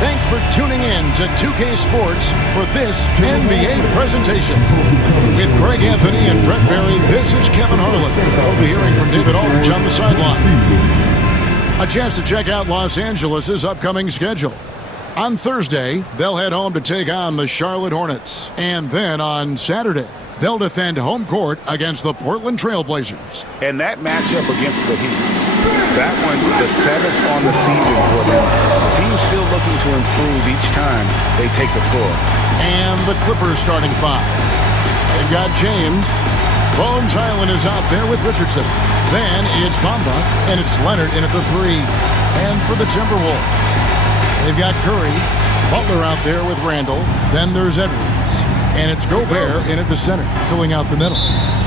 Thanks for tuning in to 2K Sports for this NBA presentation. With Greg Anthony and Brett Berry, this is Kevin Harlan. We'll be hearing from David Aldridge on the sideline. A chance to check out Los Angeles' upcoming schedule. On Thursday, they'll head home to take on the Charlotte Hornets. And then on Saturday, they'll defend home court against the Portland Trail Blazers. And that matchup against the Heat, that one, the 7th on the season for them. The team's still looking to improve each time they take the floor. And the Clippers starting 5. They've got James. Bones Highland is out there with Richardson. Then it's Bamba, and it's Leonard in at the 3. And for the Timberwolves, they've got Curry. Butler out there with Randall. Then there's Edwards. And it's Gobert in at the center, filling out the middle.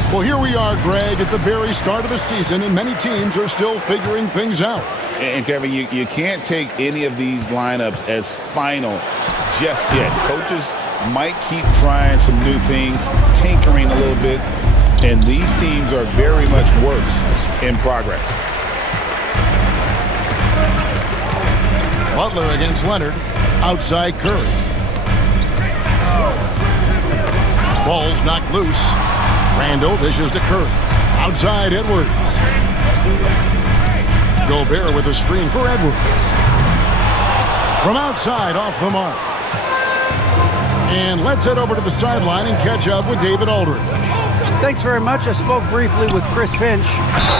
Well, here we are, Greg, at the very start of the season, and many teams are still figuring things out. And, Kevin, you can't take any of these lineups as final just yet. Coaches might keep trying some new things, tinkering a little bit, and these teams are very much works in progress. Butler against Leonard, outside Curry. Ball's knocked loose. Randall dishes to Curry. Outside Edwards. Gobert with a screen for Edwards. From outside, off the mark. And let's head over to the sideline and catch up with David Aldridge. Thanks very much. I spoke briefly with Chris Finch.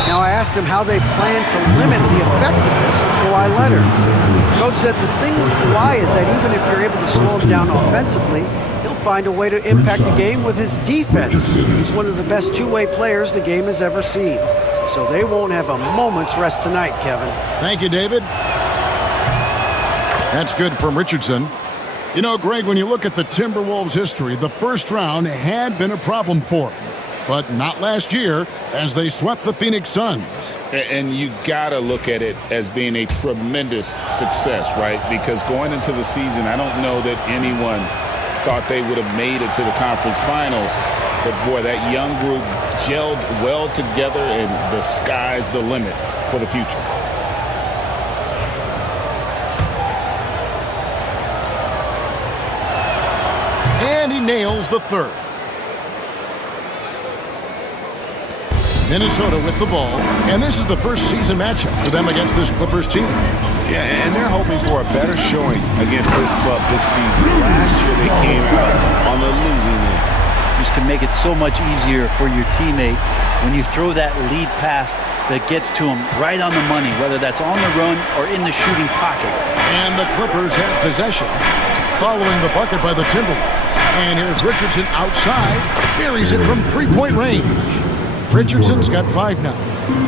Now I asked him how they plan to limit the effectiveness of Kawhi Leonard. Coach said the thing with Kawhi is that even if you're able to slow him down offensively, he'll find a way to impact the game with his defense. He's one of the best two-way players the game has ever seen. So they won't have a moment's rest tonight, Kevin. Thank you, David. That's good from Richardson. You know, Greg, when you look at the Timberwolves' history, the first round had been a problem for them. But not last year, as they swept the Phoenix Suns. And you got to look at it as being a tremendous success, right? Because going into the season, I don't know that anyone thought they would have made it to the conference finals. But, boy, that young group gelled well together, and the sky's the limit for the future. And he nails the third. Minnesota with the ball, and this is the first season matchup for them against this Clippers team. Yeah, and they're hoping for a better showing against this club this season. Last year they came out on the losing end. This can make it so much easier for your teammate when you throw that lead pass that gets to him right on the money, whether that's on the run or in the shooting pocket. And the Clippers have possession, following the bucket by the Timberwolves. And here's Richardson outside, buries it from three-point range. Richardson's got 5 now.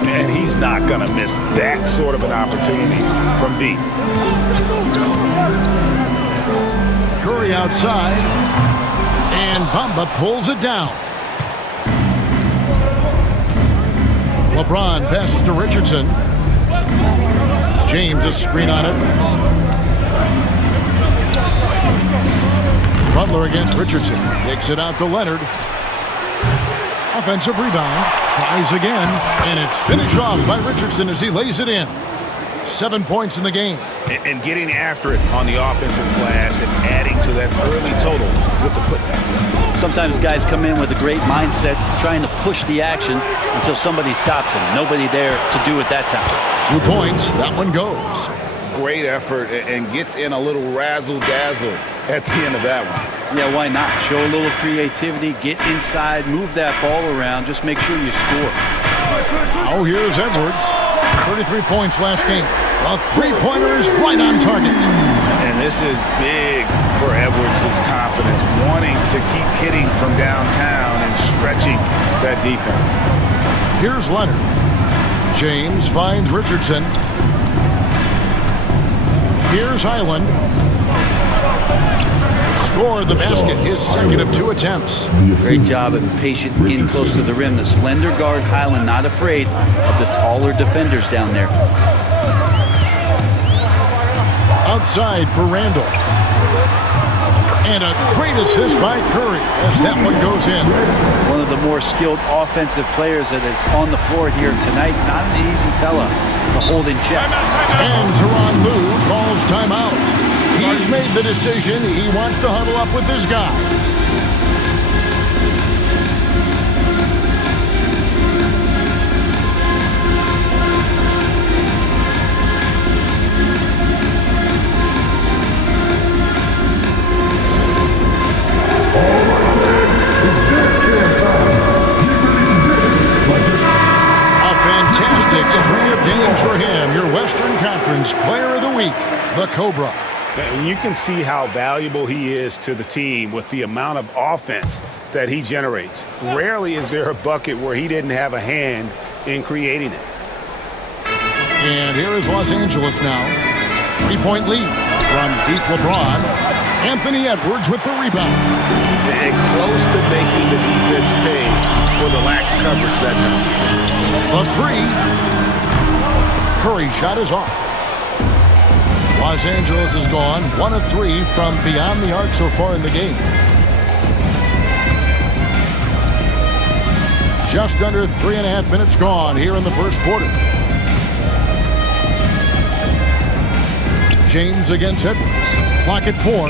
And he's not going to miss that sort of an opportunity from deep. Curry outside. And Bamba pulls it down. LeBron passes to Richardson. James a screen on Edwards. Butler against Richardson. Kicks it out to Leonard. Offensive rebound, tries again, and it's finished off by Richardson as he lays it in. 7 points in the game. And getting after it on the offensive glass and adding to that early total with the putback. Sometimes guys come in with a great mindset, trying to push the action until somebody stops them. Nobody there to do it that time. 2 points, that one goes. Great effort and gets in a little razzle-dazzle at the end of that one. Yeah, why not? Show a little creativity, get inside, move that ball around, just make sure you score. Oh, here's Edwards. 33 points last game. A three-pointer is right on target. And this is big for Edwards' confidence, wanting to keep hitting from downtown and stretching that defense. Here's Leonard. James finds Richardson. Here's Highland. Scored the basket, his second of 2 attempts. Great job of patient in close to the rim. The slender guard Highland not afraid of the taller defenders down there. Outside for Randall. And a great assist by Curry as that one goes in. One of the more skilled offensive players that is on the floor here tonight. Not an easy fella to hold in check. And Tyronn Lue calls timeout. He's made the decision. He wants to huddle up with his guy. Fantastic string of games for him. Your Western Conference Player of the Week, the Cobra. And you can see how valuable he is to the team with the amount of offense that he generates. Rarely is there a bucket where he didn't have a hand in creating it. And here is Los Angeles now. 3-point lead from deep LeBron. Anthony Edwards with the rebound. And close to making the defense pay for the lax coverage that time. The three. Curry's shot is off. Los Angeles is gone 1 of 3 from beyond the arc so far in the game. Just under 3.5 minutes gone here in the first quarter. James against Edwards. Clock at 4.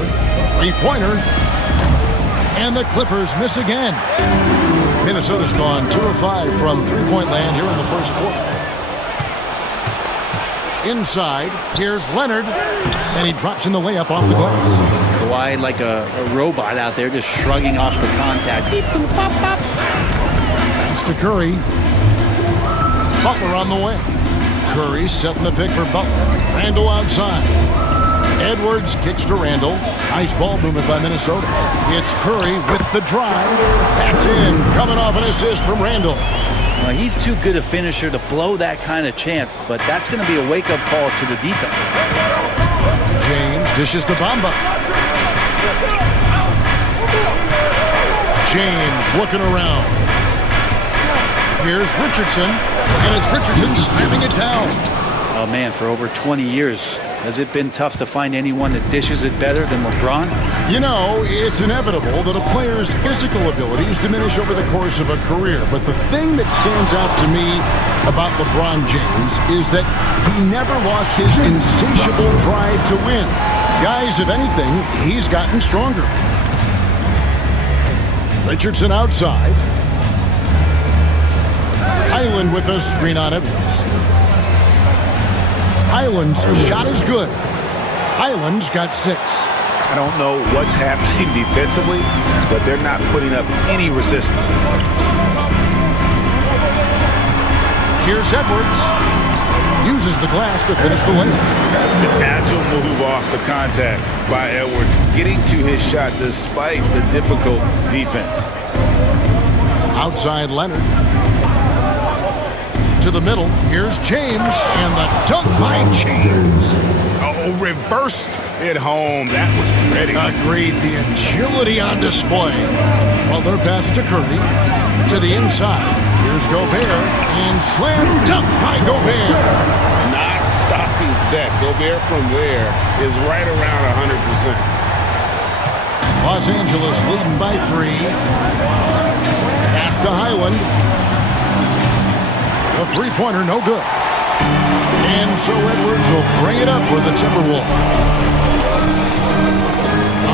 Three-pointer. And the Clippers miss again. Minnesota's gone 2 of 5 from three-point land here in the first quarter. Inside, here's Leonard, and he drops in the layup off the glass. Kawhi like a robot out there just shrugging off the contact. Beep, boop, pop, pop. Pass to Curry. Butler on the way. Curry setting the pick for Butler. Randall outside. Edwards kicks to Randall. Nice ball movement by Minnesota. It's Curry with the drive. That's in. Coming off an assist from Randall. Well, he's too good a finisher to blow that kind of chance, but that's going to be a wake-up call to the defense. James dishes to Bamba. James looking around. Here's Richardson, and it's Richardson slamming it down. Oh, man, for over 20 years, has it been tough to find anyone that dishes it better than LeBron? You know, it's inevitable that a player's physical abilities diminish over the course of a career. But the thing that stands out to me about LeBron James is that he never lost his insatiable drive to win. Guys, if anything, he's gotten stronger. Richardson outside. Highland with a screen on Edwards. Highland's shot is good. Highland's got 6. I don't know what's happening defensively, but they're not putting up any resistance. Here's Edwards. Uses the glass to finish the layup. An agile move off the contact by Edwards, getting to his shot despite the difficult defense. Outside Leonard. To the middle. Here's James, and the dunk by James. Oh, reversed it home. That was pretty. Agreed. The agility on display. Well, their pass to Curry. To the inside. Here's Gobert, and slam dunk by Gobert. Not stopping that. Gobert from there is right around 100%. Los Angeles leading by 3. Pass to Highland. The three-pointer, no good. And so Edwards will bring it up for the Timberwolves.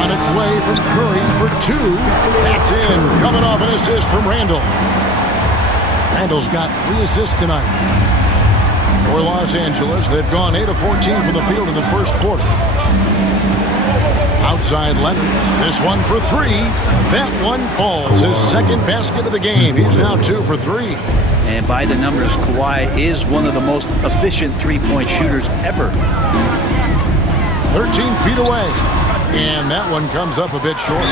On its way from Curry for 2. That's in. Coming off an assist from Randall. Randall's got 3 assists tonight. For Los Angeles, they've gone 8 of 14 from the field in the first quarter. Outside Leonard. This one for 3. That one falls. His second basket of the game. He's now 2 for 3. And by the numbers, Kawhi is one of the most efficient three-point shooters ever. 13 feet away. And that one comes up a bit short.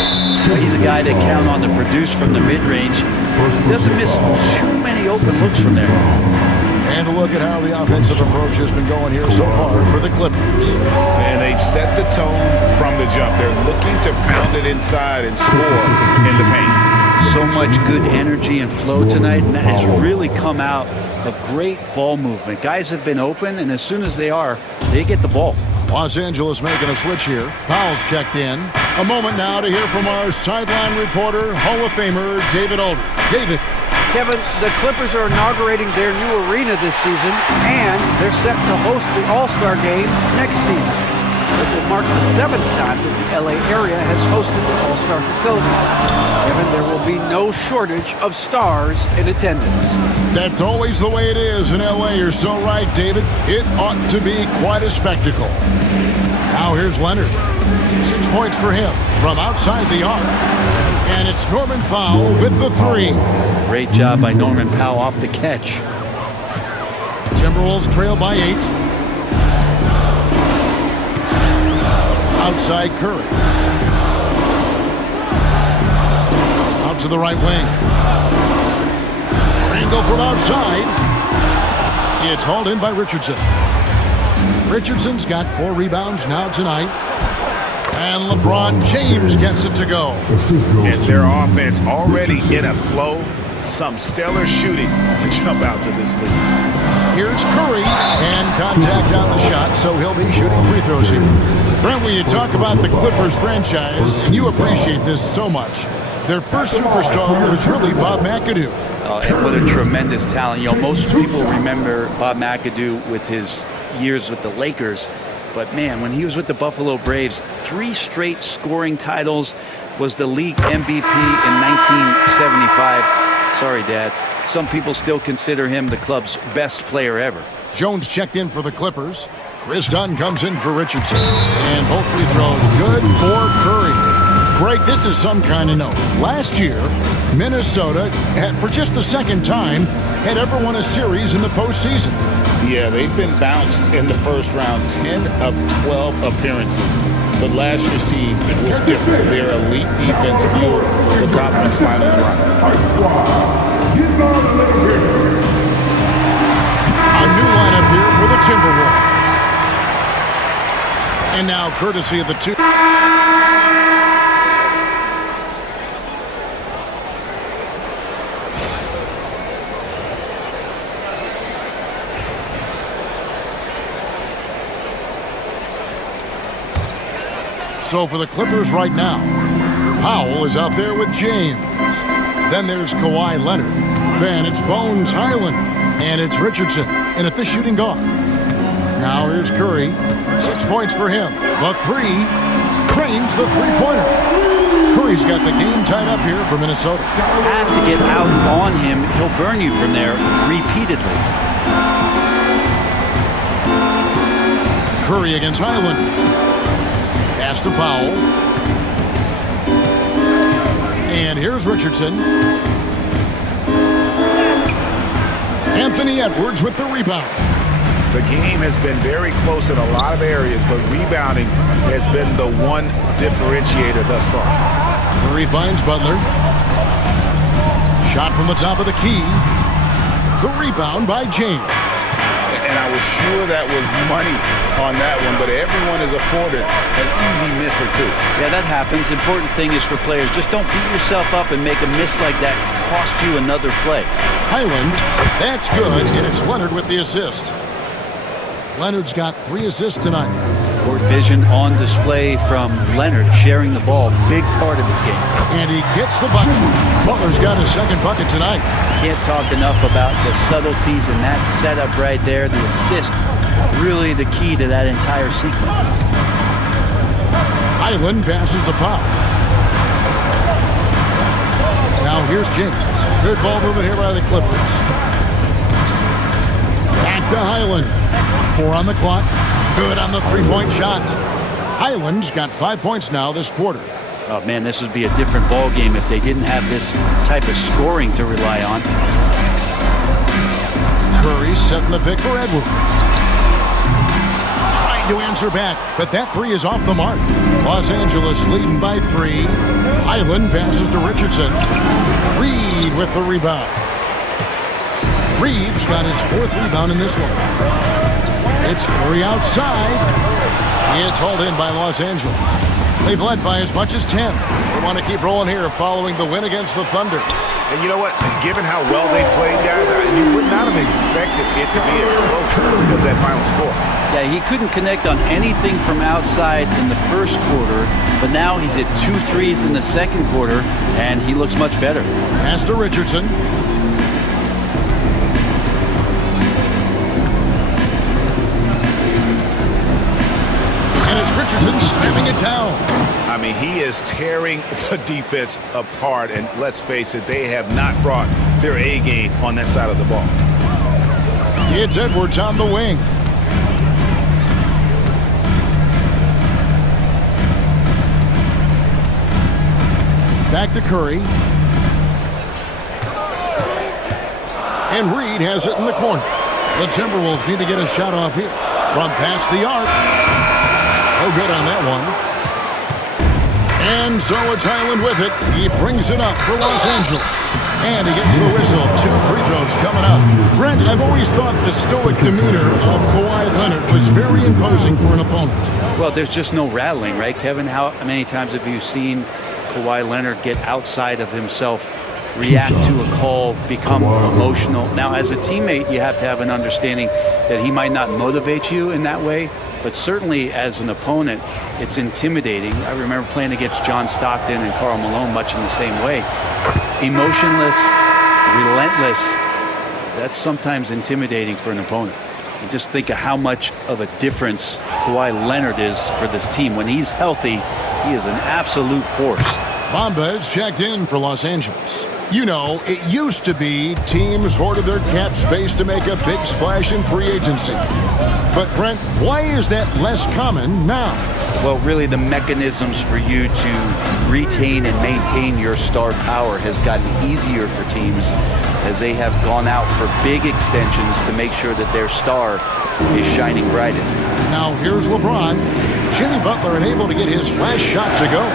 He's a guy that count on to produce from the mid-range. Doesn't miss too many open looks from there. And a look at how the offensive approach has been going here so far for the Clippers. And they've set the tone from the jump. They're looking to pound it inside and score in the paint. So much good energy and flow tonight, and that has really come out of great ball movement. Guys have been open, and as soon as they are, they get the ball. Los Angeles making a switch here. Powell's checked in. A moment now to hear from our sideline reporter, Hall of Famer David Aldridge. David. Kevin, the Clippers are inaugurating their new arena this season, and they're set to host the All-Star game next season. mark the 7th time that the LA area has hosted the All-Star facilities. Kevin, there will be no shortage of stars in attendance. That's always the way it is in LA. You're so right, David. It ought to be quite a spectacle. Now here's Leonard. 6 points for him from outside the arc. And it's Norman Powell with the 3. Great job by Norman Powell off the catch. Timberwolves trail by 8. Outside Curry. Out to the right wing. Randall from outside. It's hauled in by Richardson. Richardson's got 4 rebounds now tonight. And LeBron James gets it to go. And their offense already in a flow. Some stellar shooting to jump out to this lead. Here's Curry, and contact on the shot, so he'll be shooting free throws here. Brent, when you talk about the Clippers franchise, and you appreciate this so much, their first superstar was really Bob McAdoo. And what a tremendous talent. You know, most people remember Bob McAdoo with his years with the Lakers, but man, when he was with the Buffalo Braves, 3 straight scoring titles, was the league MVP in 1975. Sorry, Dad. Some people still consider him the club's best player ever. Jones checked in for the Clippers. Chris Dunn comes in for Richardson. And both free throws good for Curry. Greg, this is some kind of note. Last year, Minnesota, for just the second time, had ever won a series in the postseason. Yeah, they've been bounced in the first round 10 of 12 appearances. But last year's team was different. Their elite defense fueled the conference finals run. A new lineup here for the Timberwolves. And now, courtesy of the 2. So for the Clippers right now, Powell is out there with James. Then there's Kawhi Leonard. Then it's Bones Highland. And it's Richardson. And at the shooting guard. Now here's Curry. 6 points for him. The 3. Cranes the three-pointer. Curry's got the game tied up here for Minnesota. Have to get out on him. He'll burn you from there repeatedly. Curry against Highland. Pass to Powell. And here's Richardson. Anthony Edwards with the rebound. The game has been very close in a lot of areas, but rebounding has been the one differentiator thus far. Curry finds Butler. Shot from the top of the key. The rebound by James. And I was sure that was money on that one, but everyone is afforded an easy miss or two. Yeah, that happens. Important thing is for players, just don't beat yourself up and make a miss like that cost you another play. Highland, that's good, and it's Leonard with the assist. Leonard's got 3 assists tonight. Court vision on display from Leonard, sharing the ball, big part of his game. And he gets the bucket. Butler's got his second bucket tonight. Can't talk enough about the subtleties in that setup right there. The assist, really the key to that entire sequence. Highland passes the Powell. Now here's James. Good ball movement here by the Clippers. Back to Highland. 4 on the clock. Good on the three-point shot. Highland's got 5 points now this quarter. Oh, man, this would be a different ball game if they didn't have this type of scoring to rely on. Curry setting the pick for Edwards. Trying to answer back, but that 3 is off the mark. Los Angeles leading by 3. Highland passes to Richardson. Reed with the rebound. Reed's got his 4th rebound in this one. It's Curry outside. It's hauled in by Los Angeles. They've led by as much as 10. We want to keep rolling here following the win against the Thunder. And you know what? Given how well they played, guys, you would not have expected it to be as close as that final score. Yeah, he couldn't connect on anything from outside in the first quarter, but now he's at 2 threes in the second quarter, and he looks much better. Pass to Richardson. Richardson slamming it down. I mean, he is tearing the defense apart, and let's face it, they have not brought their A game on that side of the ball. It's Edwards on the wing. Back to Curry. And Reed has it in the corner. The Timberwolves need to get a shot off here. From past the arc. No good on that one. And so it's Highland with it. He brings it up for Los Angeles. And he gets the whistle. 2 free throws coming up. Brent, I've always thought the stoic demeanor of Kawhi Leonard was very imposing for an opponent. Well, there's just no rattling, right, Kevin? How many times have you seen Kawhi Leonard get outside of himself, react to a call, become emotional? Now, as a teammate, you have to have an understanding that he might not motivate you in that way, but certainly as an opponent, it's intimidating. I remember playing against John Stockton and Karl Malone much in the same way. Emotionless, relentless, that's sometimes intimidating for an opponent. You just think of how much of a difference Kawhi Leonard is for this team. When he's healthy, he is an absolute force. Bamba is checked in for Los Angeles. You know, it used to be teams hoarded their cap space to make a big splash in free agency. But, Brent, why is that less common now? Well, really, the mechanisms for you to retain and maintain your star power has gotten easier for teams as they have gone out for big extensions to make sure that their star is shining brightest. Now, here's LeBron. Jimmy Butler unable to get his last shot to go.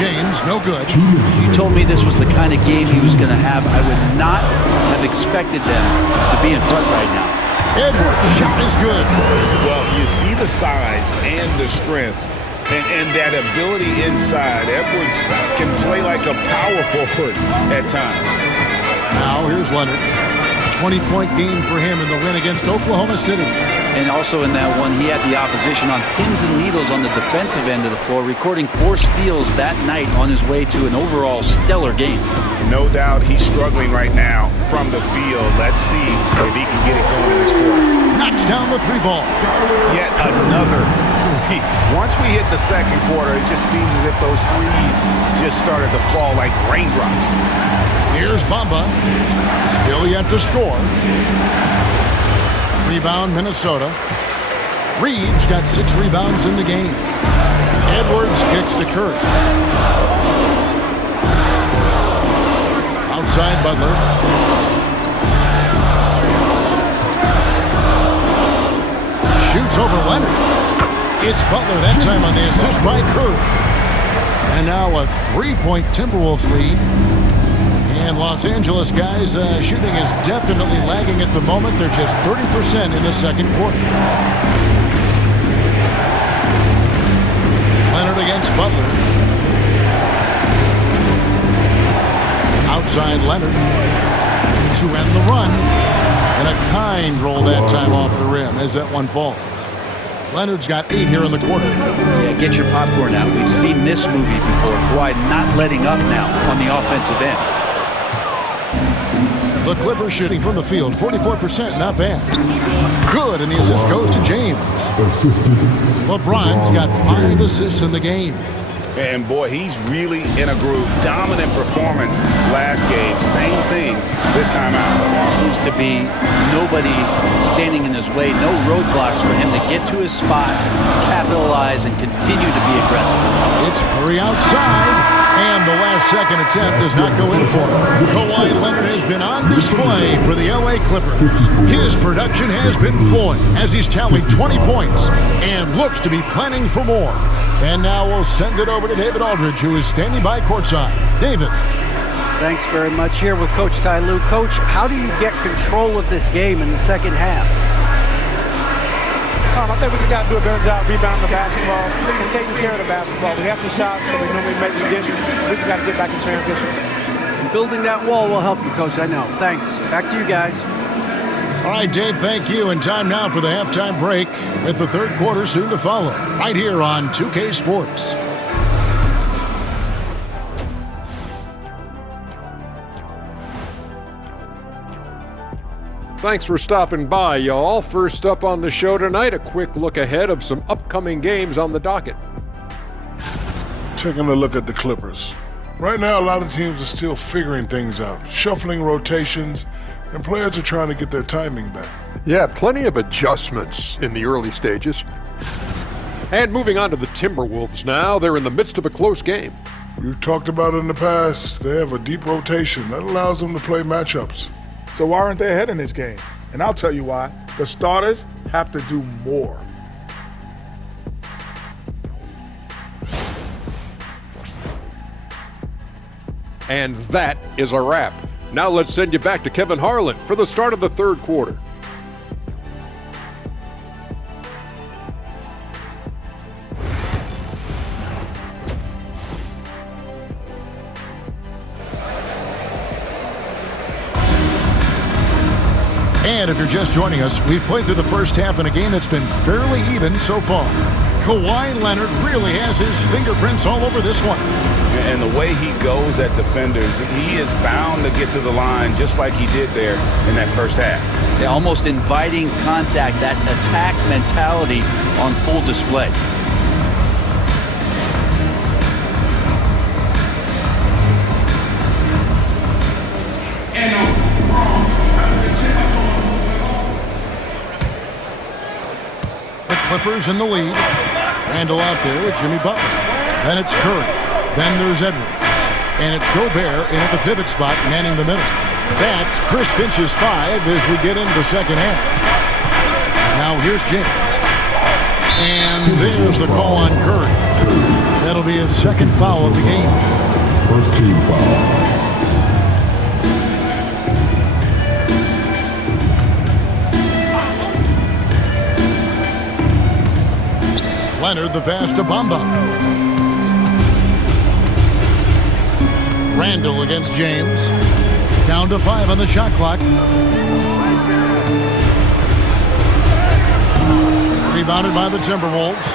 James, no good. If you told me this was the kind of game he was going to have, I would not have expected them to be in front right now. Edwards, shot is good. Well, you see the size and the strength and that ability inside. Edwards can play like a power forward at times. Now, here's Leonard. 20-point game for him in the win against Oklahoma City. And also in that one, he had the opposition on pins and needles on the defensive end of the floor, recording 4 steals that night on his way to an overall stellar game. No doubt he's struggling right now from the field. Let's see if he can get it going in this quarter. Knocks down the 3 ball. Yet another 3. Once we hit the second quarter, it just seems as if those threes just started to fall like raindrops. Here's Bamba. Still yet to score. Rebound, Minnesota. Reeves got 6 rebounds in the game. Edwards kicks to Curry. Outside Butler. Shoots over Leonard. It's Butler that time on the assist by Curry. And now a 3-point Timberwolves lead. And Los Angeles guys shooting is definitely lagging at the moment. They're just 30% in the second quarter. Leonard against Butler. Outside Leonard to end the run. And a kind roll that time off the rim as that one falls. Leonard's got 8 here in the quarter. Yeah, get your popcorn out. We've seen this movie before. Kawhi not letting up now on the offensive end. The Clippers shooting from the field, 44%, not bad. Good, and the assist goes to James. LeBron's got 5 assists in the game. And boy, he's really in a groove. Dominant performance last game. Same thing this time out. Seems to be nobody standing in his way, no roadblocks for him to get to his spot, capitalize, and continue to be aggressive. It's Curry outside. And the last second attempt does not go in for him. Kawhi Leonard has been on display for the LA Clippers. His production has been flowing as he's tallied 20 points and looks to be planning for more. And now we'll send it over to David Aldridge, who is standing by courtside. David. Thanks very much. Here with Coach Ty Lue. Coach, how do you get control of this game in the second half? I think we just got to do a better job rebounding the basketball and taking care of the basketball. We have some shots that we normally make, we didn't. We just got to get back in transition. Building that wall will help you, Coach, I know. Thanks. Back to you guys. All right, Dave, thank you. And time now for the halftime break with the third quarter soon to follow right here on 2K Sports. Thanks for stopping by, y'all. First up on the show tonight, a quick look ahead of some upcoming games on the docket. Taking a look at the Clippers. Right now, a lot of teams are still figuring things out, shuffling rotations, and players are trying to get their timing back. Yeah, plenty of adjustments in the early stages. And moving on to the Timberwolves now, they're in the midst of a close game. We've talked about it in the past. They have a deep rotation that allows them to play matchups. So why aren't they ahead in this game? And I'll tell you why. The starters have to do more. And that is a wrap. Now let's send you back to Kevin Harlan for the start of the third quarter. And if you're just joining us, we've played through the first half in a game that's been fairly even so far. Kawhi Leonard really has his fingerprints all over this one. And the way he goes at defenders, he is bound to get to the line just like he did there in that first half. Yeah, almost inviting contact, that attack mentality on full display. The Clippers in the lead. Randall out there with Jimmy Butler. Then it's Curry. Then there's Edwards. And it's Gobert in at the pivot spot, manning the middle. That's Chris Finch's 5 as we get into the second half. Now here's James. And there's the call on Curry. That'll be his second foul of the game. First team foul. Leonard the pass to Bamba. Randall against James. Down to 5 on the shot clock. Rebounded by the Timberwolves.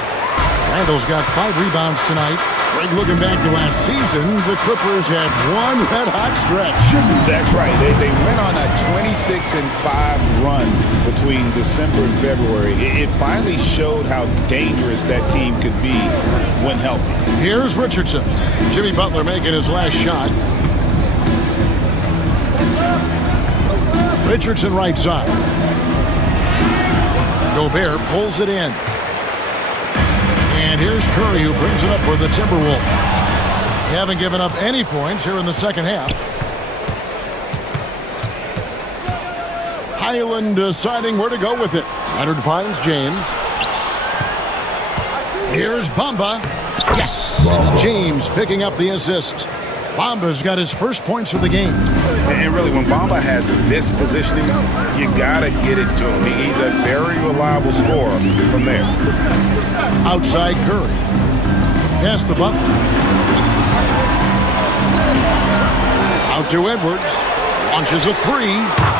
Randall's got 5 rebounds tonight. Greg, looking back to last season, the Clippers had one red-hot stretch. That's right. They went on a 26-5 run between December and February. It finally showed how dangerous that team could be when healthy. Here's Richardson. Jimmy Butler making his last shot. Richardson right side. Gobert pulls it in. And here's Curry who brings it up for the Timberwolves. They haven't given up any points here in the second half. Highland deciding where to go with it. Leonard finds James. Here's Bamba. Yes, it's James picking up the assist. Bamba's got his first points of the game. And really, when Bamba has this positioning, you gotta get it to him. He's a very reliable scorer from there. Outside Curry. Pass to Butler. Out to Edwards. Launches a 3.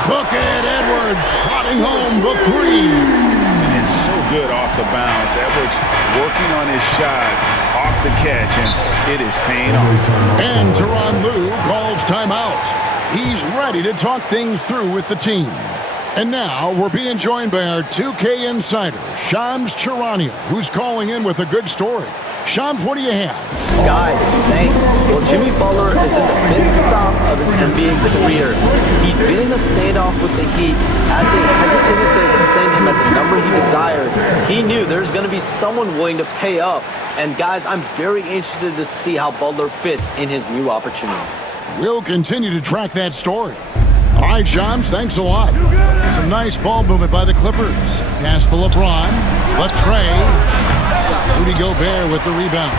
Look at Edwards trotting home the 3. And it's so good off the bounce. Edwards working on his shot off the catch, and it is paying off. And Tyronn Lue calls timeout. He's ready to talk things through with the team. And now we're being joined by our 2K insider, Shams Charania, who's calling in with a good story. Shams, what do you have? Guys, thanks. Well, Jimmy Butler is in the 5th stop of his NBA career. He'd been in a standoff with the Heat. As they hesitated to extend him at the number he desired, he knew there's going to be someone willing to pay up. And guys, I'm very interested to see how Butler fits in his new opportunity. We'll continue to track that story. All right, Shams, thanks a lot. Some nice ball movement by the Clippers. Pass to LeBron. Trey. Rudy Gobert with the rebound.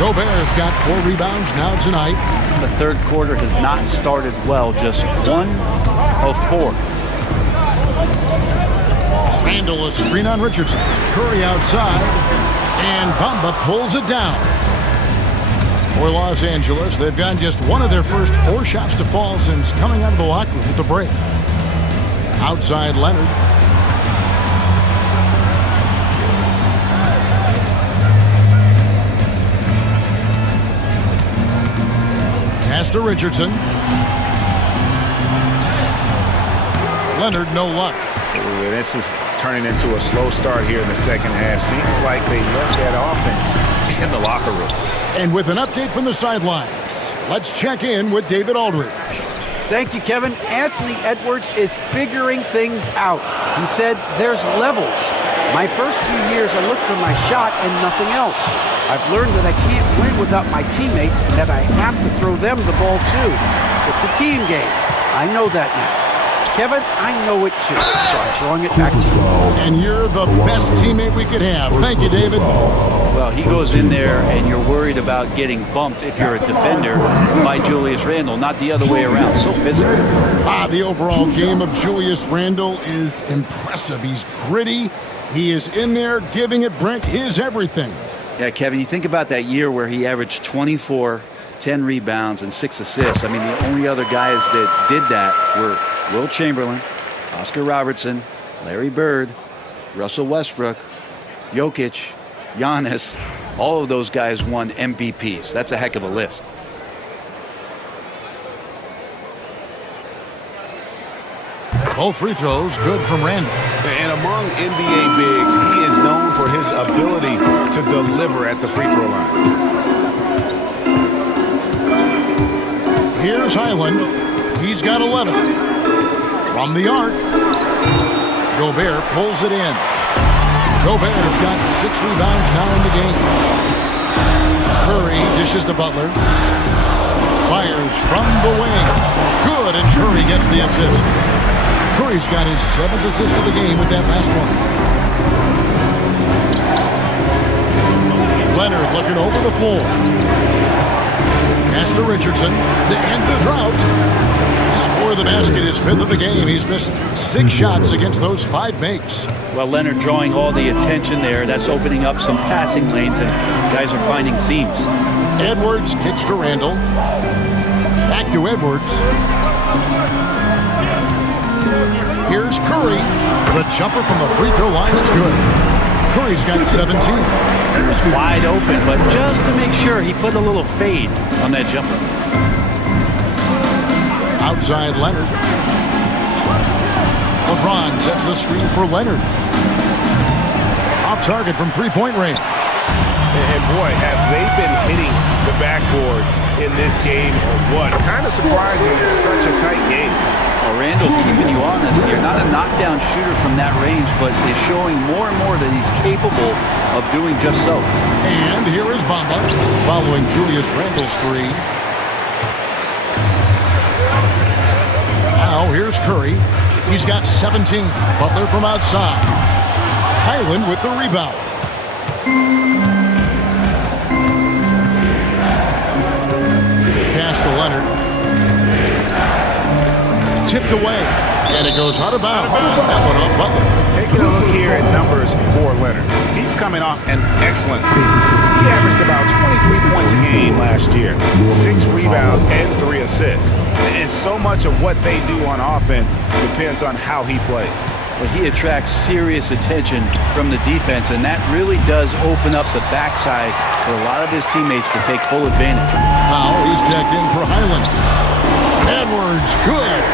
Gobert's got 4 rebounds now tonight. The third quarter has not started well, just 1 of 4. Randall a screen on Richardson. Curry outside. And Bamba pulls it down. For Los Angeles, they've gotten just one of their first 4 shots to fall since coming out of the locker room at the break. Outside Leonard. Pass to Richardson. Leonard, no luck. Ooh, this is turning into a slow start here in the second half. Seems like they left that offense in the locker room. And with an update from the sidelines, let's check in with David Aldridge. Thank you, Kevin. Anthony Edwards is figuring things out. He said there's levels. My first few years, I looked for my shot and nothing else. I've learned that I can't win without my teammates and that I have to throw them the ball too. It's a team game. I know that now. Kevin, I know it too, so I'm throwing it back to you. And you're the best teammate we could have. Thank you, David. Well, he goes in there and you're worried about getting bumped if you're a defender by Julius Randle, not the other way around. So physical. The overall game of Julius Randle is impressive. He's gritty. He is in there giving it, Brent, his everything. Yeah, Kevin, you think about that year where he averaged 24, 10 rebounds, and 6 assists. I mean, the only other guys that did that were Will Chamberlain, Oscar Robertson, Larry Bird, Russell Westbrook, Jokic, Giannis. All of those guys won MVPs. That's a heck of a list. Both free throws good from Randle. And among NBA bigs, he is known for his ability to deliver at the free throw line. Here's Highland. He's got 11. From the arc. Gobert pulls it in. Gobert's got 6 rebounds now in the game. Curry dishes to Butler. Fires from the wing. Good, and Curry gets the assist. Curry's got his 7th assist of the game with that last one. Leonard looking over the floor. Pass to Richardson to end the drought. Score the basket, his 5th of the game. He's missed 6 shots against those 5 makes. Well, Leonard drawing all the attention there. That's opening up some passing lanes, and guys are finding seams. Edwards kicks to Randle. Back to Edwards. Here's Curry. The jumper from the free throw line is good. Curry's got 17. He was wide open, but just to make sure, he put a little fade on that jumper. Outside Leonard. LeBron sets the screen for Leonard. Off target from three-point range. And boy, have they been hitting the backboard in this game or what? Kind of surprising it's such a tight game. Well, Randle keeping you honest here. Not a knockdown shooter from that range, but is showing more and more that he's capable of doing just so. And here is Bamba following Julius Randle's 3. Now here's Curry. He's got 17. Butler from outside. Highland with the rebound. Pass to Leonard. Tipped away. And it goes out of bounds. That one off Butler. Taking a look here at numbers for Leonard. He's coming off an excellent season. He averaged about 23 points a game last year, 6 rebounds and 3 assists. And so much of what they do on offense depends on how he plays. Well, he attracts serious attention from the defense, and that really does open up the backside for a lot of his teammates to take full advantage. Now he's checked in for Highland. Edwards, good.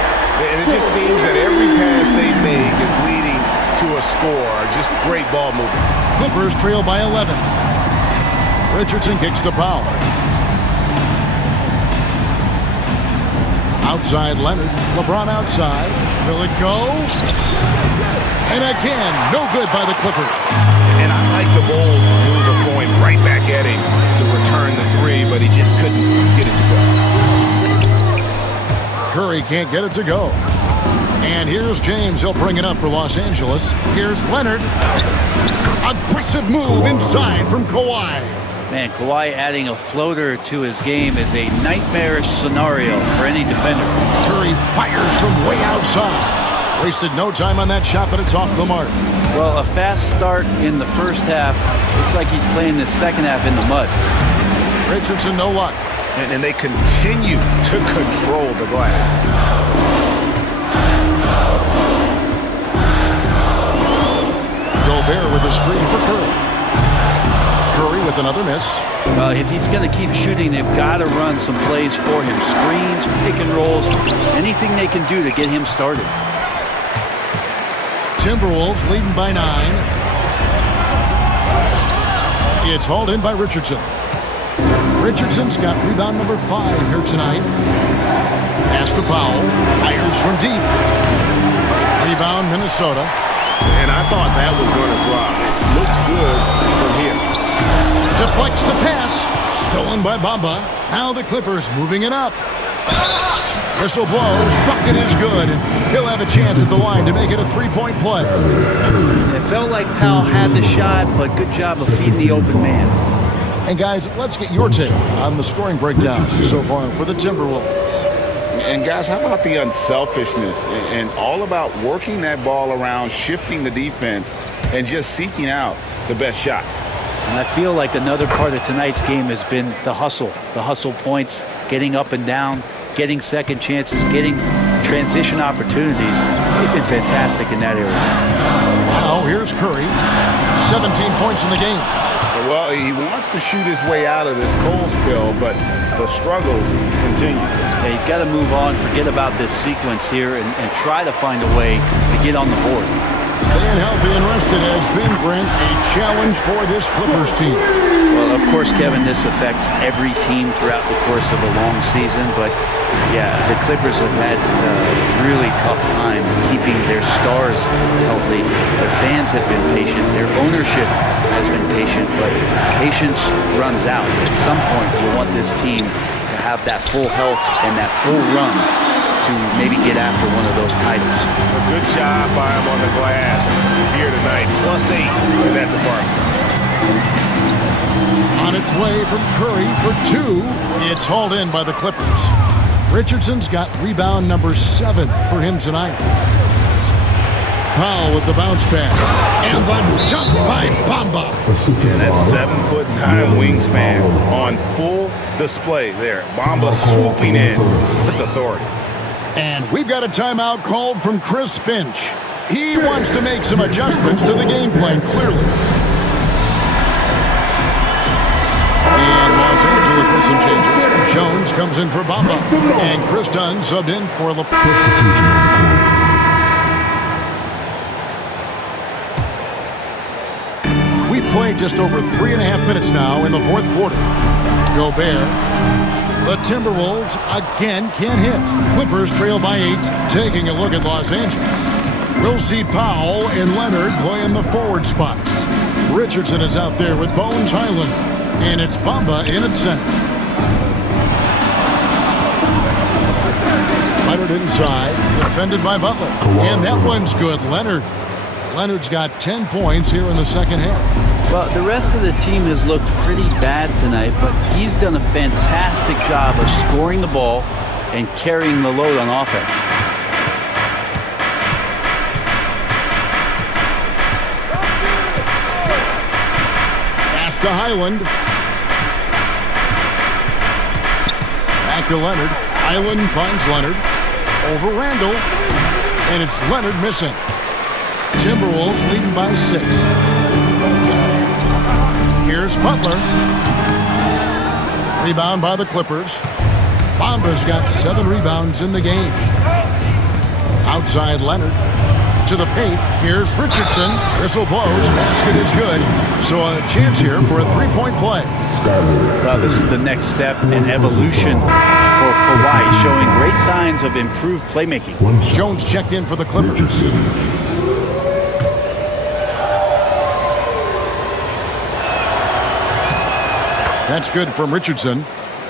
And it just seems that every pass they make is leading to a score. Just great ball movement. Clippers trail by 11. Richardson kicks to Powell. Outside Leonard. LeBron outside. Will it go? And again, no good by the Clippers. And I like the bold move of going right back at him to return the 3, but he just couldn't get it to go. Curry can't get it to go. And here's James. He'll bring it up for Los Angeles. Here's Leonard. Aggressive move inside from Kawhi. Man, Kawhi adding a floater to his game is a nightmarish scenario for any defender. Curry fires from way outside. Wasted no time on that shot, but it's off the mark. Well, a fast start in the first half. Looks like he's playing the second half in the mud. Richardson, no luck. And they continue to control the glass. Gobert with a screen for Curry. Curry with another miss. If he's going to keep shooting, they've got to run some plays for him. Screens, pick and rolls, anything they can do to get him started. Timberwolves leading by 9. It's hauled in by Richardson. Richardson's got rebound number 5 here tonight. Pass to Powell. Fires from deep. Rebound, Minnesota. And I thought that was going to drop. It looked good from here. Deflects the pass. Stolen by Bamba. Now the Clippers moving it up. Whistle blows. Bucket is good. And he'll have a chance at the line to make it a 3-point play. It felt like Powell had the shot, but good job of feeding the open man. And guys, let's get your take on the scoring breakdown so far for the Timberwolves. And guys, how about the unselfishness and all about working that ball around, shifting the defense, and just seeking out the best shot. And I feel like another part of tonight's game has been the hustle points, getting up and down, getting second chances, getting transition opportunities. They've been fantastic in that area. Now here's Curry, 17 points in the game. Well, he wants to shoot his way out of this cold spill, but the struggles continue. Yeah, he's got to move on, forget about this sequence here, and try to find a way to get on the board. Staying healthy and rested has been, Brent, a challenge for this Clippers team. Well, of course, Kevin, this affects every team throughout the course of a long season, but yeah, the Clippers have had a really tough time keeping their stars healthy. Their fans have been patient. Their ownership has been patient, but patience runs out. At some point, you want this team to have that full health and that full run to maybe get after one of those titles. A good job by him on the glass here tonight. +8 in that department. On its way from Curry for 2. It's hauled in by the Clippers. Richardson's got rebound number 7 for him tonight. Powell with the bounce pass. And the dunk by Bamba. And that 7'9" wingspan on full display there. Bamba swooping in with authority. And we've got a timeout called from Chris Finch. He wants to make some adjustments to the game plan, clearly. And Los Angeles with some changes. Jones comes in for Bamba. And Chris Dunn subbed in for the Substitution on the court. We've played just over 3.5 minutes now in the fourth quarter. Gobert. The Timberwolves again can't hit. Clippers trail by 8. Taking a look at Los Angeles. We'll see Powell and Leonard play in the forward spots. Richardson is out there with Bones Highland. And it's Bamba in at center. Leonard inside. Defended by Butler. And that one's good. Leonard's got 10 points here in the second half. Well, the rest of the team has looked pretty bad tonight, but he's done a fantastic job of scoring the ball and carrying the load on offense. Pass to Highland. Back to Leonard. Highland finds Leonard. Over Randall. And it's Leonard missing. Timberwolves leading by 6. Here's Butler. Rebound by the Clippers. Bamba's got 7 rebounds in the game. Outside Leonard. To the paint. Here's Richardson. Whistle blows. Basket is good. So a chance here for a 3-point play. Well, this is the next step in evolution for Kawhi, showing great signs of improved playmaking. Jones checked in for the Clippers. That's good from Richardson.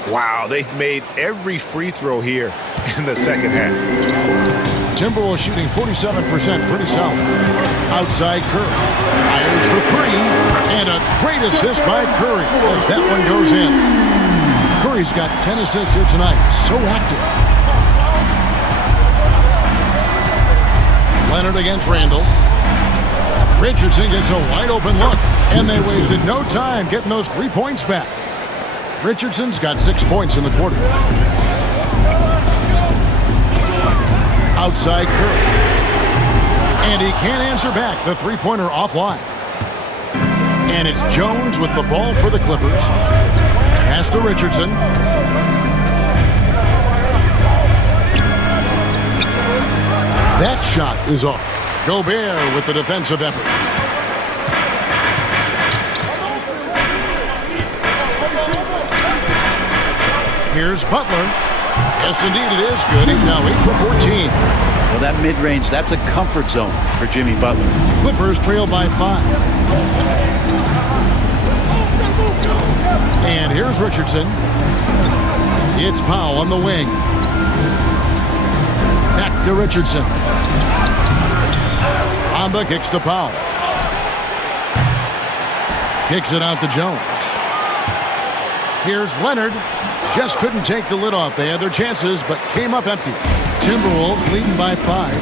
Wow, they've made every free throw here in the second half. Timberwolves shooting 47%, pretty solid. Outside Curry. Fires for 3. And a great assist by Curry as that one goes in. Curry's got 10 assists here tonight. So active. Leonard against Randall. Richardson gets a wide open look. And they wasted no time getting those 3 points back. Richardson's got 6 points in the quarter. Outside Curry. And he can't answer back. The three-pointer offline. And it's Jones with the ball for the Clippers. Pass to Richardson. That shot is off. Gobert with the defensive effort. Here's Butler. Yes, indeed it is good. He's now 8 for 14. Well, that mid-range, that's a comfort zone for Jimmy Butler. Clippers trail by 5. And here's Richardson. It's Powell on the wing. Back to Richardson. Amba kicks to Powell. Kicks it out to Jones. Here's Leonard. Just couldn't take the lid off. They had their chances, but came up empty. Timberwolves leading by 5.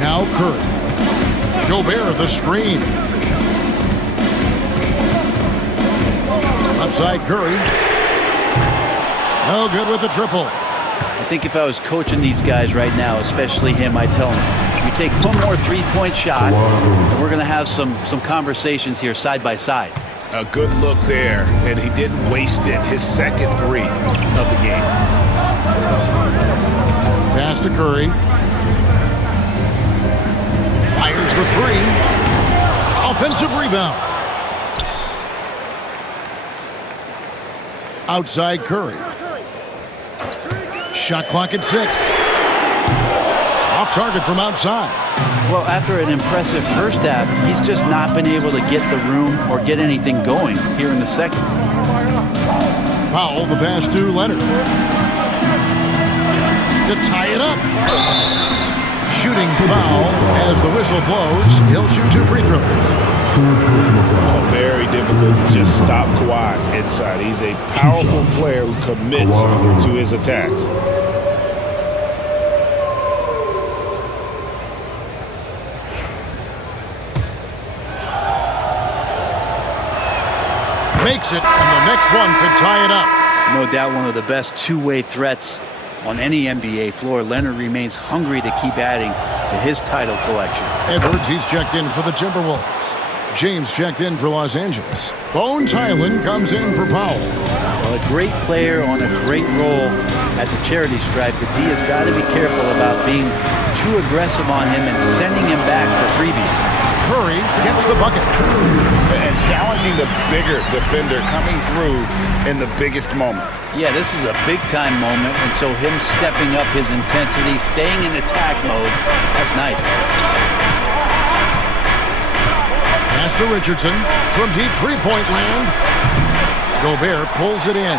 Now Curry. Gobert the screen. Upside Curry. No good with the triple. I think if I was coaching these guys right now, especially him, I'd tell him, you take one more three-point shot, and we're going to have some conversations here side by side. A good look there, and he didn't waste it. His second 3 of the game. Pass to Curry. Fires the 3. Offensive rebound. Outside Curry. Shot clock at 6. Off target from outside. Well, after an impressive first half, he's just not been able to get the room or get anything going here in the second. Powell, the pass to Leonard. To tie it up. Shooting foul as the whistle blows. He'll shoot 2 free throws. Oh, very difficult to just stop Kawhi inside. He's a powerful player who commits to his attacks. Makes it, and the next one could tie it up. No doubt one of the best two-way threats on any NBA floor. Leonard remains hungry to keep adding to his title collection. Edwards, he's checked in for the Timberwolves. James checked in for Los Angeles. Bones Highland comes in for Powell. Well, a great player on a great role at the charity stripe. The D has got to be careful about being too aggressive on him and sending him back for freebies. Curry gets the bucket. And challenging the bigger defender coming through in the biggest moment. Yeah, this is a big-time moment, and so him stepping up his intensity, staying in attack mode, that's nice. Pass to Richardson from deep three-point land. Gobert pulls it in.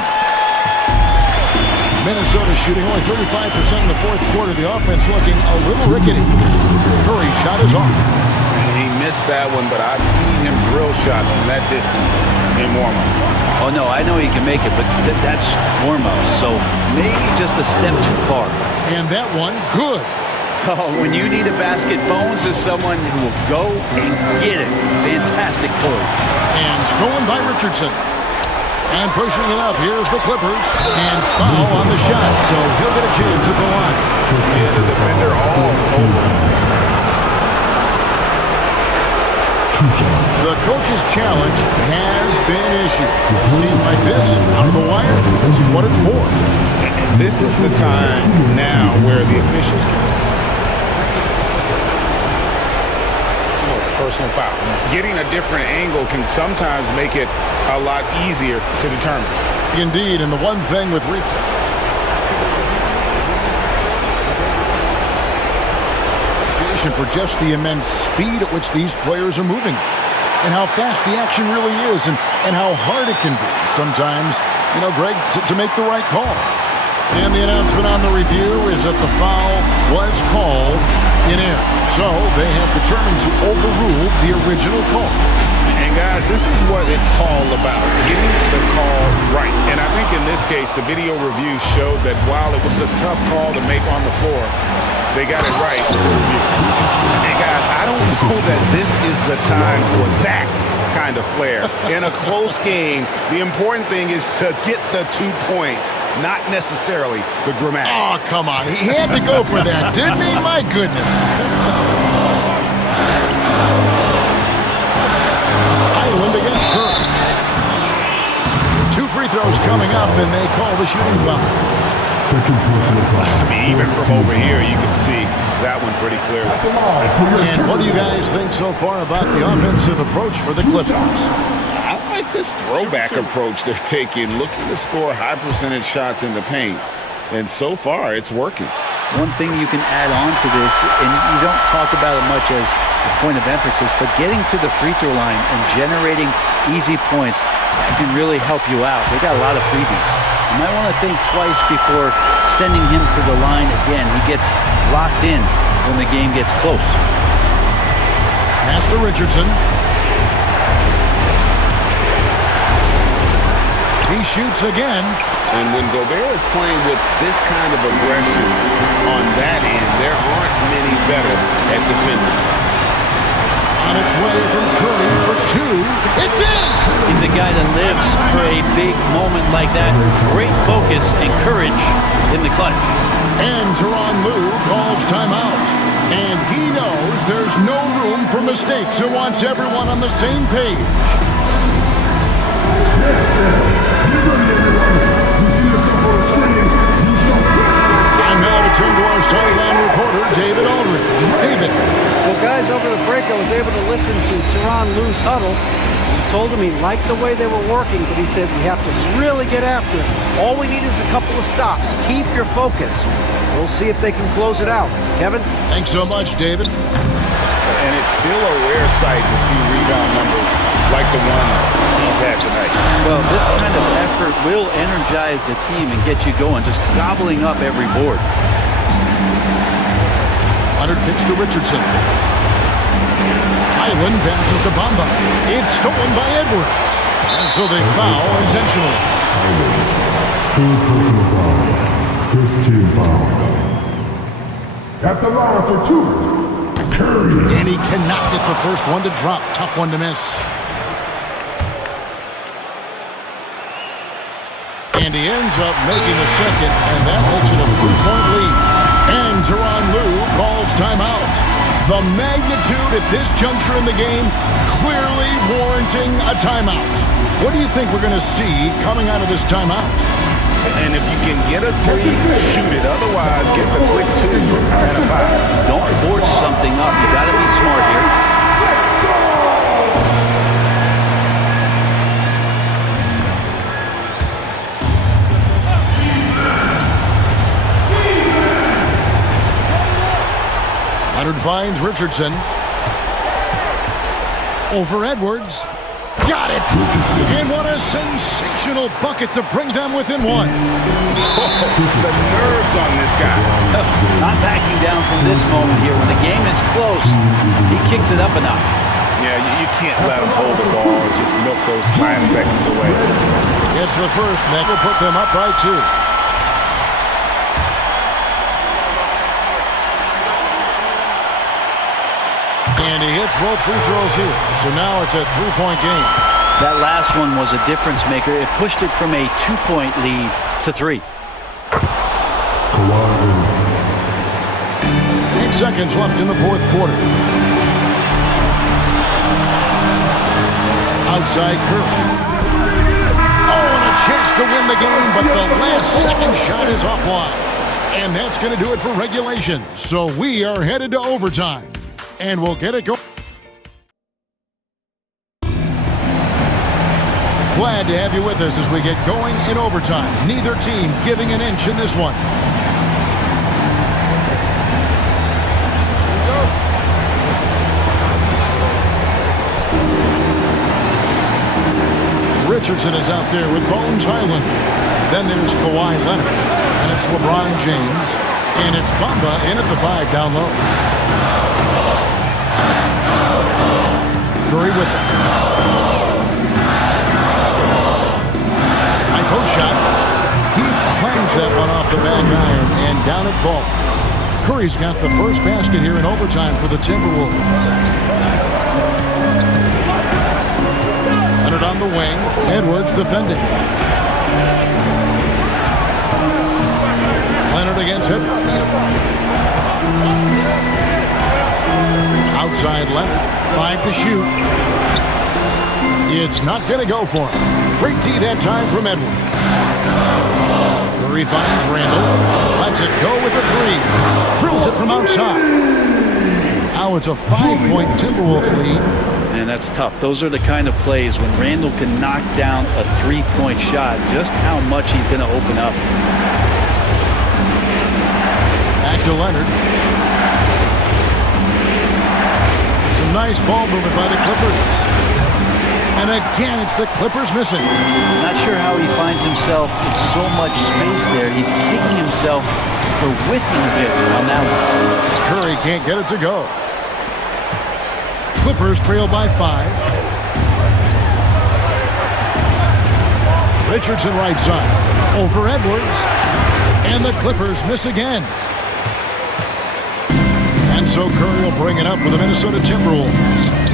Minnesota shooting only 35% in the fourth quarter. The offense looking a little rickety. Curry shot is off. He missed that one, but I've seen him drill shots from that distance in warm-up. Oh, no, I know he can make it, but that's warm-up, so maybe just a step too far. And that one, good. Oh, when you need a basket, Bones is someone who will go and get it. Fantastic poise. And stolen by Richardson. And pushing it up, here's the Clippers. And foul on the shot, so he'll get a chance at the line. He has a defender all over. The coach's challenge has been issued. A game like this, out of the wire, this is what it's for. And this is the time now where the officials can. Personal foul. Getting a different angle can sometimes make it a lot easier to determine. Indeed, and the one thing with replay. For just the immense speed at which these players are moving and how fast the action really is and how hard it can be sometimes, you know, Greg, to make the right call. And the announcement on the review is that the foul was called in air. So they have determined to overrule the original call. And guys, this is what it's all about, getting the call right. And I think in this case, the video review showed that while it was a tough call to make on the floor, they got it right with the review. And guys, I don't know that this is the time for that kind of flair. In a close game, the important thing is to get the 2 points, not necessarily the dramatics. Oh, come on. He had to go for that, didn't he? My goodness. Highland against Curry. 2 free throws coming up, and they call the shooting foul. Second personal foul. I mean, even from over here, you can see that one pretty clearly. And what do you guys think so far about the offensive approach for the Clippers? I like this throwback approach they're taking, looking to score high percentage shots in the paint. And so far, it's working. One thing you can add on to this, and you don't talk about it much as a point of emphasis, but getting to the free throw line and generating easy points, that can really help you out. They got a lot of freebies. You might want to think twice before sending him to the line again. He gets locked in when the game gets close. Pass to Richardson. He shoots again. And when Gobert is playing with this kind of aggression on that end, there aren't many better at defending. On its way from Curry for two. It's in! He's a guy that lives for a big moment like that. Great focus and courage in the clutch. And Tyronn Lue calls timeout. And he knows there's no room for mistakes and wants everyone on the same page. And now to turn to our sideline reporter, David Aldridge. David. Well, guys, over the break, I was able to listen to Tyronn Lue's huddle. He told him he liked the way they were working, but he said we have to really get after it. All we need is a couple of stops. Keep your focus. We'll see if they can close it out. Kevin? Thanks so much, David. And it's still a rare sight to see rebound numbers like the ones he's had tonight. Well, this kind of effort will energize the team and get you going, just gobbling up every board. Leonard kicks to Richardson. Highland passes to Bamba. It's stolen by Edwards. And so they foul intentionally. Third personal foul. 15 foul. At the line for two. Curry. And he cannot get the first one to drop. Tough one to miss. And he ends up making a second, and that makes it a 3-point lead. And Tyronn Lue calls timeout. The magnitude at this juncture in the game clearly warranting a timeout. What do you think we're going to see coming out of this timeout? And if you can get a three, shoot it. Otherwise, get the quick 2 and a 5. Don't force something up. You got to be smart here. Leonard finds Richardson. Over Edwards. Got it! And what a sensational bucket to bring them within one. The nerves on this guy. Not backing down from this moment here. When the game is close, he kicks it up a notch. Yeah, you can't let him hold the ball and just milk those last seconds away. It's the first, and that will put them up by 2. And he hits both free throws here. So now it's a 3-point game. That last one was a difference maker. It pushed it from a 2-point lead to 3. 8 seconds left in the fourth quarter. Outside Curry. Oh, and a chance to win the game, but the last second shot is offline. And that's going to do it for regulation. So we are headed to overtime. And we'll get it going. Glad to have you with us as we get going in overtime. Neither team giving an inch in this one. Richardson is out there with Bones Highland. Then there's Kawhi Leonard. And it's LeBron James. And it's Bamba in at the 5 down low. Curry with it. High post shot. He clangs that one off the back iron, and down it falls. Curry's got the first basket here in overtime for the Timberwolves. Leonard on the wing. Edwards defending. Leonard against Edwards. Outside Leonard. 5 to shoot. It's not going to go for him. Great D that time from Edwards. Curry finds Randall. Lets it go with the three. Drills it from outside. Now it's a 5-point Timberwolves lead. And that's tough. Those are the kind of plays when Randall can knock down a three-point shot, just how much he's going to open up. Back to Leonard. Some nice ball movement by the Clippers. And again, it's the Clippers missing. Not sure how he finds himself in so much space there. He's kicking himself for whiffing a bit on that one. Curry can't get it to go. Clippers trail by 5. Richardson right side. Over Edwards. And the Clippers miss again. And so Curry will bring it up for the Minnesota Timberwolves.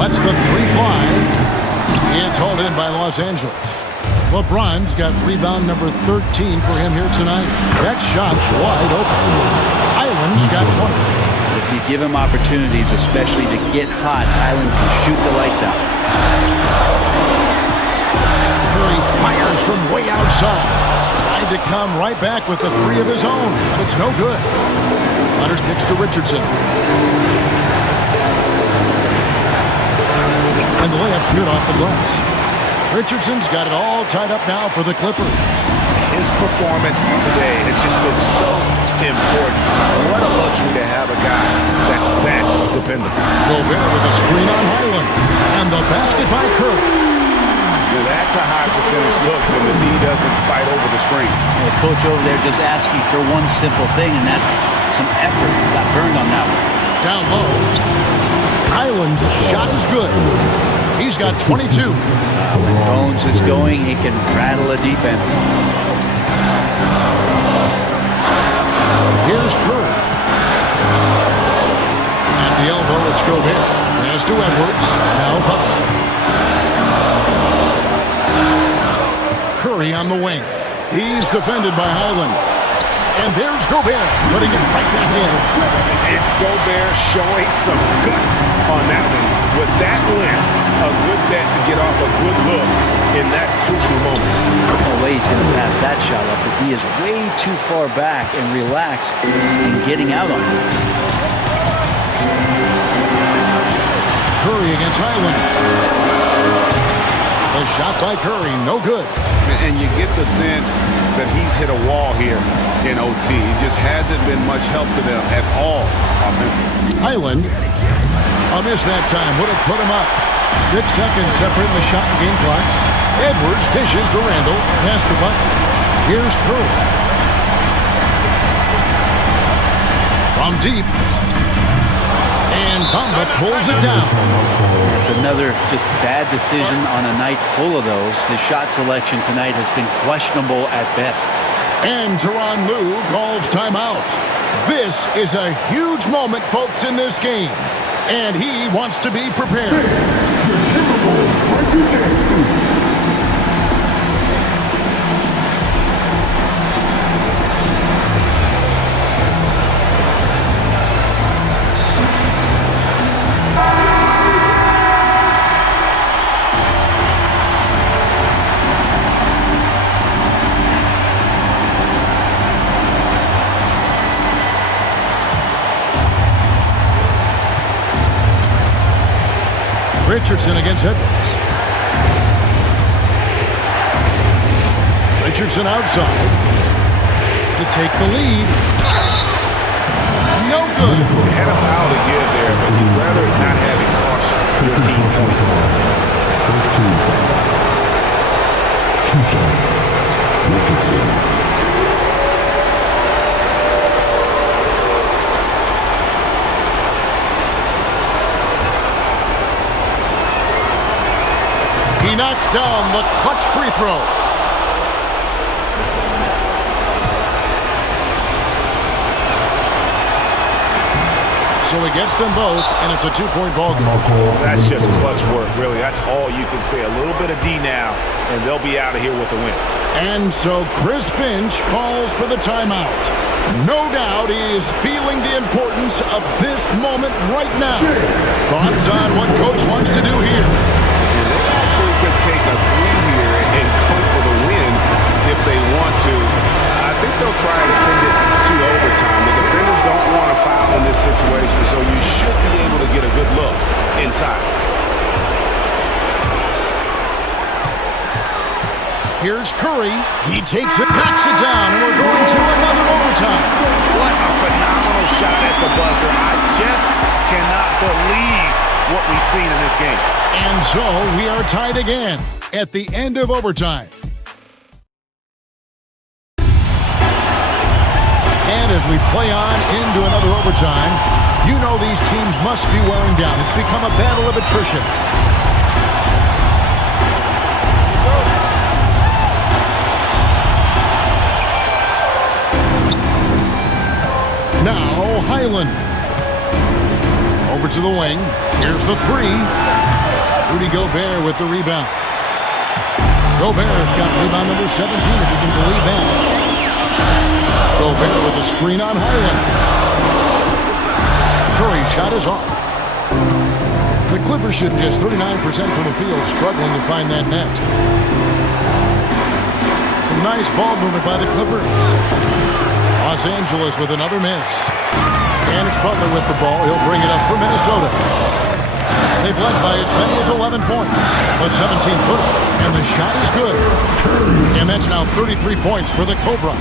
Lets the three fly. It's hauled in by Los Angeles. LeBron's got rebound number 13 for him here tonight. That shot's wide open. Highland's got 20. If you give him opportunities, especially to get hot, Highland can shoot the lights out. Curry fires from way outside. Tried to come right back with the three of his own, but it's no good. Leonard kicks to Richardson. And the layup's good off the glass. Richardson's got it all tied up now for the Clippers. His performance today has just been so important. What a luxury to have a guy that's that dependable. Gobert with a screen on Highland. And the basket by Curry. Yeah, that's a high percentage look when the D doesn't fight over the screen. And the coach over there just asking for one simple thing, and that's some effort. Got burned on that one. Down low. Highland's shot is good. He's got 22. When Bones is going, he can rattle a defense. Here's Curry. At the elbow, it's Gobert. Pass to Edwards. Now Butler. Curry on the wing. He's defended by Highland. And there's Gobert, putting it right back in. It's Gobert showing some guts on that one. With that length, a good bet to get off a good look in that crucial moment. No way he's going to pass that shot up. The D is way too far back and relaxed in getting out on it. Curry against Highland. The shot by Curry, no good. And you get the sense that he's hit a wall here in OT. He just hasn't been much help to them at all offensively. Highland, a miss that time, would have put him up. 6 seconds separating the shot and game clocks. Edwards dishes to Randall, past the bucket. Here's Curry. From deep. And Bamba pulls it down. It's another just bad decision on a night full of those. His shot selection tonight has been questionable at best. And Tyronn Lue calls timeout. This is a huge moment, folks, in this game. And he wants to be prepared. Richardson against Edwards. Richardson outside to take the lead. No good. You had a foul to give there, but you'd rather not have it cost your team points. First team foul. 2 shots. Richardson. He knocks down the clutch free throw. So he gets them both, and it's a 2-point ball game. That's just clutch work, really. That's all you can say. A little bit of D now, and they'll be out of here with a win. And so Chris Finch calls for the timeout. No doubt he is feeling the importance of this moment right now. Thoughts on what Coach wants to do here? They actually could take a 3 they'll try and send it to overtime. The defenders don't want to foul in this situation, so you should be able to get a good look inside. Here's Curry. He takes it, backs it down, and we're going to another overtime. What a phenomenal shot at the buzzer. I just cannot believe what we've seen in this game. And so we are tied again at the end of overtime. And as we play on into another overtime, you know these teams must be wearing down. It's become a battle of attrition. Now Highland. Over to the wing. Here's the three. Rudy Gobert with the rebound. Gobert's got rebound number 17, if you can believe that. Gobert with a screen on Highland. Curry's shot is off. The Clippers shooting just 39% from the field, struggling to find that net. Some nice ball movement by the Clippers. Los Angeles with another miss. And it's Butler with the ball. He'll bring it up for Minnesota. They've led by as many as 11 points. A 17-footer. And the shot is good. And that's now 33 points for the Cobra.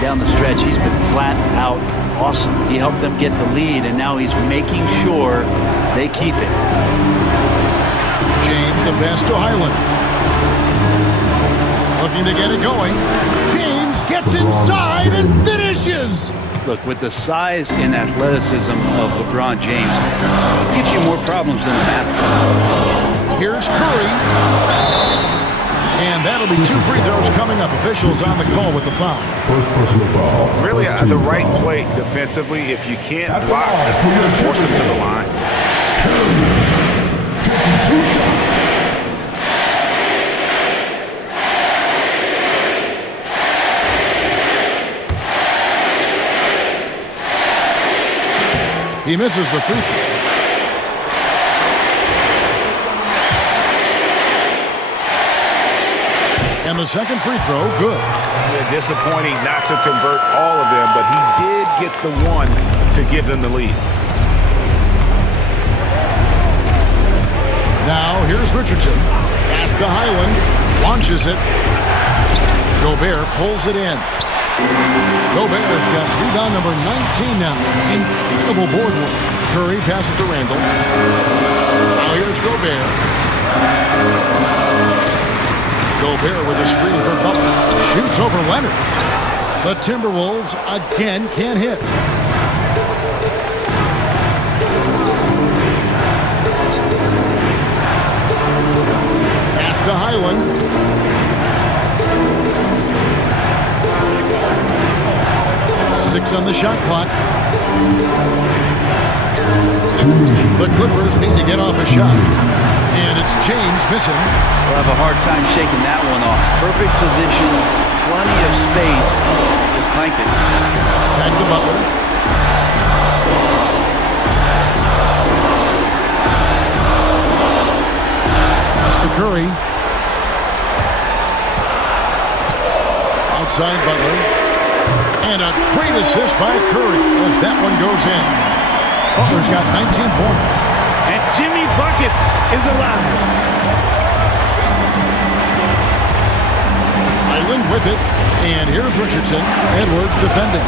Down the stretch, he's been flat out awesome. He helped them get the lead, and now he's making sure they keep it. James the pass to Highland. Looking to get it going. James gets inside and finishes. Look, with the size and athleticism of LeBron James, it gives you more problems than a basketball. Here's Curry. And that'll be 2 free throws coming up. Officials on the call with the foul. First personal foul. Really, the right play defensively. If you can't block, force him to the line. He misses the free throw. And the second free throw, good. Yeah, disappointing not to convert all of them, but he did get the one to give them the lead. Now, here's Richardson. Pass to Highland. Launches it. Gobert pulls it in. Gobert's got rebound number 19 now. Incredible board work. Curry passes to Randall. Now here's Gobert. Gobert with a screen for Butler. Shoots over Leonard. The Timberwolves again can't hit. Pass to Highland. Six on the shot clock. The Clippers need to get off a shot. And it's James missing. We'll have a hard time shaking that one off. Perfect position, plenty of space. Just clanked it. Back to Butler. Pass to Curry. Outside Butler. And a great assist by Curry as that one goes in. Butler's got 19 points. And Jimmy Buckets is alive. Highland with it. And here's Richardson. Edwards defending.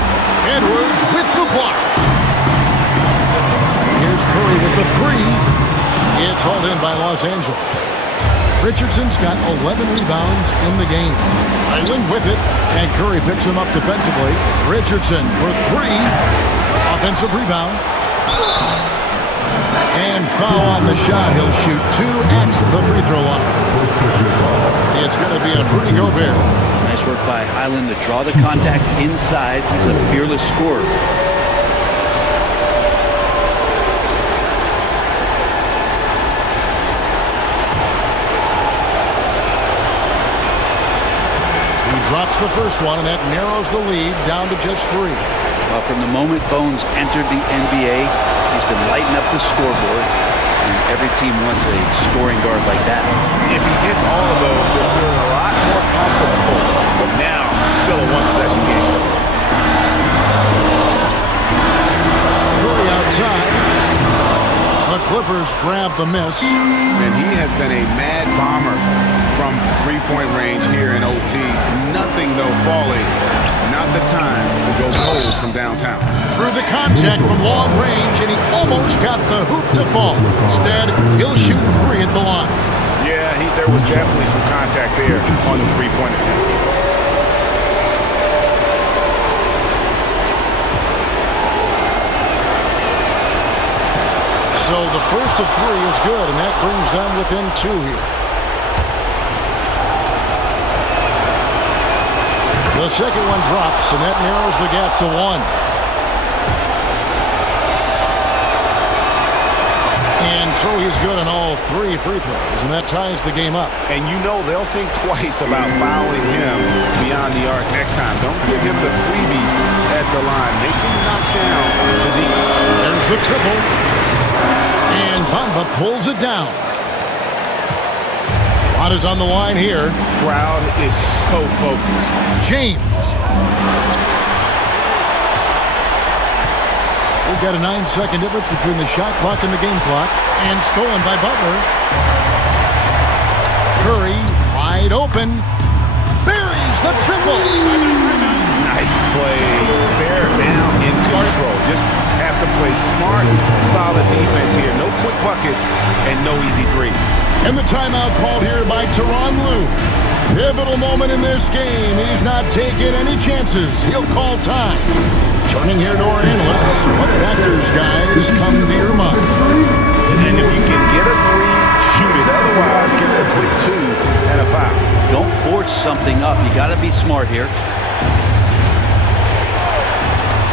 Edwards with the block. Here's Curry with the three. It's hauled in by Los Angeles. Richardson's got 11 rebounds in the game. Highland with it, and Curry picks him up defensively. Richardson for three. Offensive rebound. And foul on the shot. He'll shoot 2 at the free throw line. It's going to be a Rudy Gobert. Nice work by Highland to draw the contact inside. He's a fearless scorer. Drops the first one, and that narrows the lead down to just 3. Well, from the moment Bones entered the NBA, he's been lighting up the scoreboard, and every team wants a scoring guard like that. If he hits all of those, they're feeling a lot more comfortable. But now, still a one-possession game. outside. The Clippers grab the miss. And he has been a mad bomber from three-point range here in OT. Nothing, though, falling. Not the time to go cold from downtown. Through the contact from long range, and he almost got the hoop to fall. Instead, he'll shoot 3 at the line. Yeah, there was definitely some contact there on the three-point attempt. So the first of 3 is good, and that brings them within 2 here. The second one drops, and that narrows the gap to 1. And so he's good on all 3 free throws, and that ties the game up. And you know they'll think twice about fouling him beyond the arc next time. Don't give him the freebies at the line. Make him knock down the deep. There's the triple. And Bamba pulls it down. A lot is on the line here. Crowd is so focused. James. We've got a 9-second difference between the shot clock and the game clock. And stolen by Butler. Curry wide open. Buries the triple. Nice play. Bear down in control. Just have to play smart, solid defense here. No quick buckets and no easy threes. And the timeout called here by Tyronn Lue. Pivotal moment in this game. He's not taking any chances. He'll call time. Turning here to our analysts. What factors, guys, come to your mind? And if you can get a 3, shoot it. Otherwise, get the quick 2 and a foul. Don't force something up. You got to be smart here.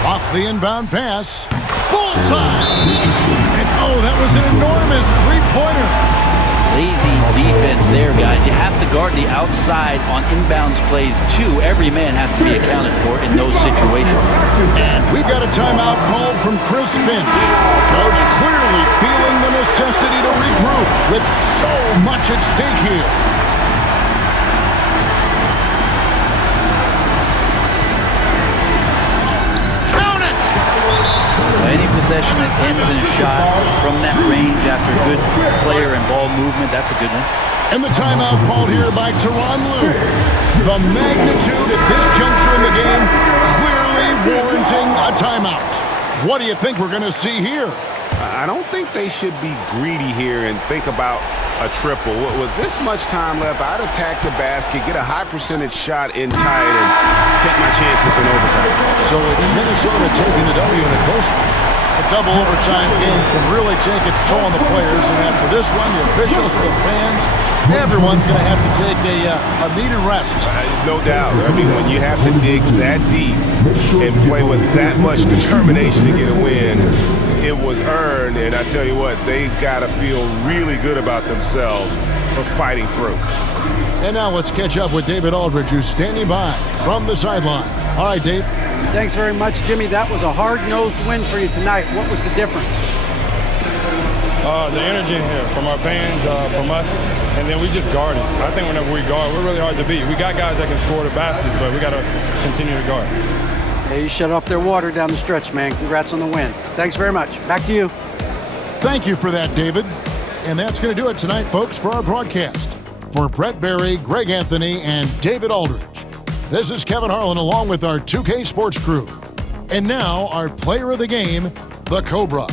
Off the inbound pass. Bullseye! And oh, that was an enormous three-pointer. Lazy defense there, guys. You have to guard the outside on inbounds plays, too. Every man has to be accounted for in those situations. And we've got a timeout called from Chris Finch. Coach clearly feeling the necessity to regroup with so much at stake here. Any possession that ends in a shot from that range after good player and ball movement, that's a good one. And the timeout called here by Tyronn Lue. The magnitude at this juncture in the game clearly warranting a timeout. What do you think we're going to see here? I don't think they should be greedy here and think about a triple. With this much time left, I'd attack the basket, get a high percentage shot in tight, and take my chances in overtime. So it's Minnesota taking the W in a close one. A double overtime game can really take its toll on the players, and after this one, the officials, the fans, everyone's going to have to take a needed rest. No doubt. I mean, when you have to dig that deep and play with that much determination to get a win, it was earned, and I tell you what, they've got to feel really good about themselves for fighting through. And now let's catch up with David Aldridge, who's standing by from the sideline. All right, Dave. Thanks very much, Jimmy. That was a hard-nosed win for you tonight. What was the difference? The energy in here from our fans, from us, and then we just guarded. I think whenever we guard, we're really hard to beat. We got guys that can score the baskets, but we got to continue to guard. Hey, you shut off their water down the stretch, man. Congrats on the win. Thanks very much. Back to you. Thank you for that, David. And that's going to do it tonight, folks, for our broadcast. For Brett Berry, Greg Anthony, and David Aldridge, this is Kevin Harlan along with our 2K Sports crew. And now, our player of the game, the Cobra.